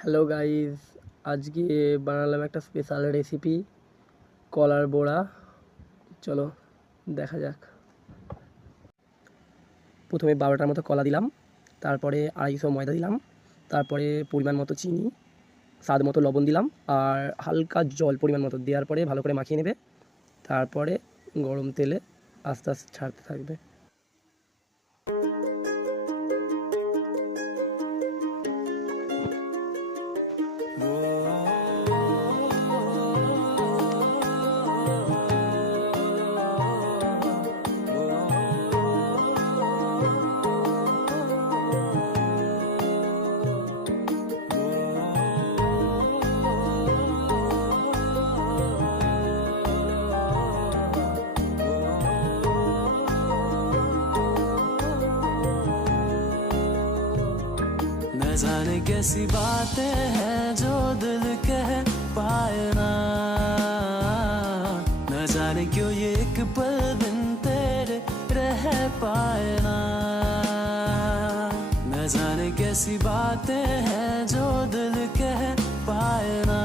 Hello guys, আজকে বানালাম একটা স্পেশাল রেসিপি কলার বড়া। চলো দেখা যাক। প্রথমে 12টার মতো কলা দিলাম, তারপরে 250 ময়দা দিলাম, তারপরে পরিমাণ মতো চিনি, স্বাদ মতো লবণ দিলাম আর হালকা জল পরিমাণ মতো দেওয়ার পরে ভালো করে মাখিয়ে নেবে। তারপরে গরম তেলে আস্তে আস্তে ছাড়তে থাকবে। न जाने कैसी बातें हैं जो दिल कह पाए ना, न जाने क्यों ये एक पल दिन तेरे रह पाए ना। न जाने कैसी बातें हैं जो दिल कह पाए ना।